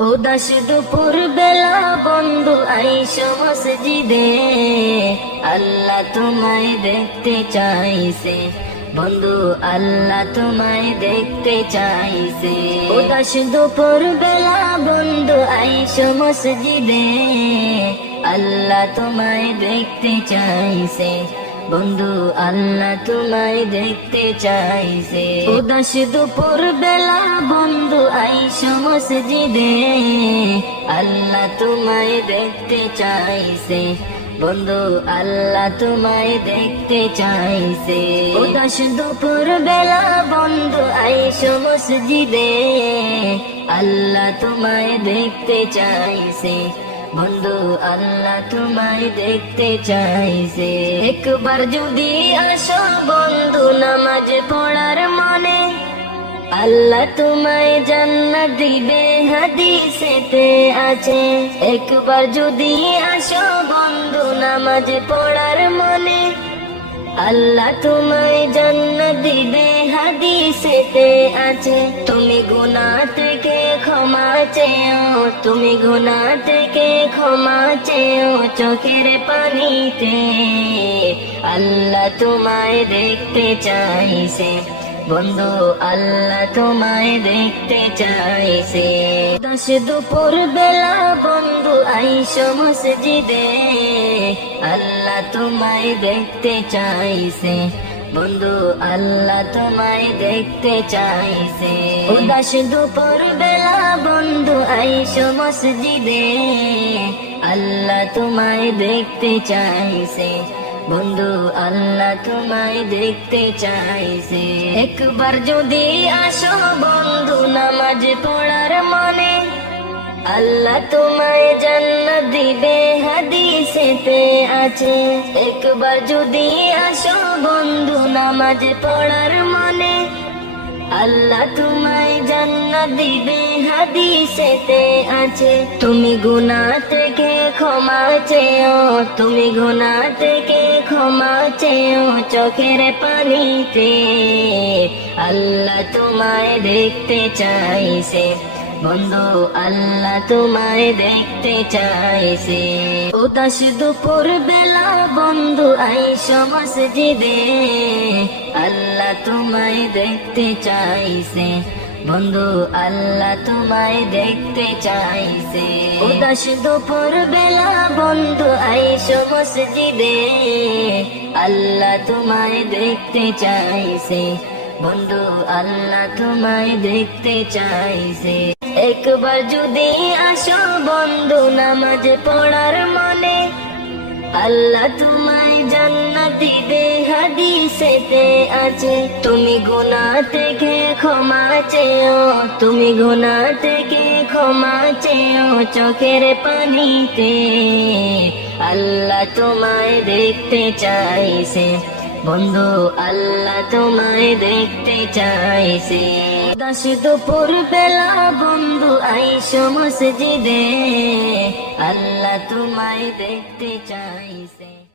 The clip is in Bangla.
উদাস দুপুর বেলা বন্ধু আইস মসজিদে। আল্লাহ তোমায় দেখতে চাইছে। বন্ধু, আল্লাহ তোমায় দেখতে চাইছে। উদাস দুপুর বেলা বন্ধু আইস মসজিদে। আল্লাহ তোমায় দেখতে চাইছে। বন্ধু, আল্লাহ তোমায় দেখতে চাইছে উদাস দুপুর বেলা বন্ধু আইস মসজিদে আল্লাহ তোমায় দেখতে চাইছে বন্ধু, আল্লাহ তোমায় দেখতে চাইছে উদাস দুপুর বেলা বন্ধু আইস মসজিদে আল্লাহ তোমায় দেখতে চাইছে বন্ধু, আল্লাহ তোমায় দেখতে চাইছে একবার যদি আসো বন্ধু, নামাজ পড়ার মনে আল্লাহ তোমায় জান্নাত দিবে, হাদিসেতে আছে। একবার যদি আসো বন্ধু, নামাজ পড়ার মনে আল্লাহ তোমায় জান্নাত দিবে, হাদিসেতে আছে। তুমি গুনাহ থেকে ক্ষমা চেও তুমি গুনাহ থেকে ক্ষমা চেও চোখের পানিতে। আল্লাহ তোমায় দেখতে চাইছে, বন্ধু, আল্লাহ তোমায় দেখতে চাইছে। দশ দুপুর বেলা, বন্ধু, আইস মসজিদে। আল্লাহ তোমায় দেখতে চাইছে। বন্ধু, আল্লাহ তোমায় দেখতে চাইছে উদাস দুপুর বেলা, বন্ধু, আইস মসজিদে। আল্লাহ তোমায় দেখতে চাইছে বন্ধু, আল্লাহ তোমায় দেখতে চাইছে একবার যদি আসো, বন্ধু, নামাজ পড়ার মনে, আল্লাহ তোমায় জান্নাত দিবে, হাদিসেতে আছে। একবার যদি আসো নামাজ পড়ার মনে আল্লাহ তোমায় জান্নাত দিবে, হাদিসেতে আছে। তুমি গুনাহ থেকে ক্ষমা চেও তুমি গুনাহ থেকে ক্ষমা চেও চোখের পানিতে আল্লাহ তোমায় দেখতে চাইছে। বন্ধু, আল্লাহ তোমায় দেখতে চাইছে। উদাস দুপুর বেলা বন্ধু আইস মসজিদে, আল্লাহ তোমায় দেখতে চাইছে। বন্ধু, আল্লাহ তোমায় দেখতে চাইছে। উদাস দুপুর বেলা বন্ধু আইস মসজিদে, আল্লাহ তোমায় দেখতে চাইছে। বন্ধু, আল্লাহ তোমায় দেখতে চাইছে। একবার যদি আসো বন্ধু, নামাজ পড়ার মনে আল্লাহ তোমায় জান্নাত দিবে হাদিসেতে আছে। তুমি গুনাহ থেকে ক্ষমা চেও তুমি গুনাহ থেকে ক্ষমা চেও চোখের পানিতে। আল্লাহ তোমায় দেখতে চাইছে। বন্ধু, আল্লাহ তোমায় দেখতে চাইছে। দশ দুপুর বেলা বন্ধু আইস মসজিদে আল্লাহ তোমায় দেখতে চাইছে।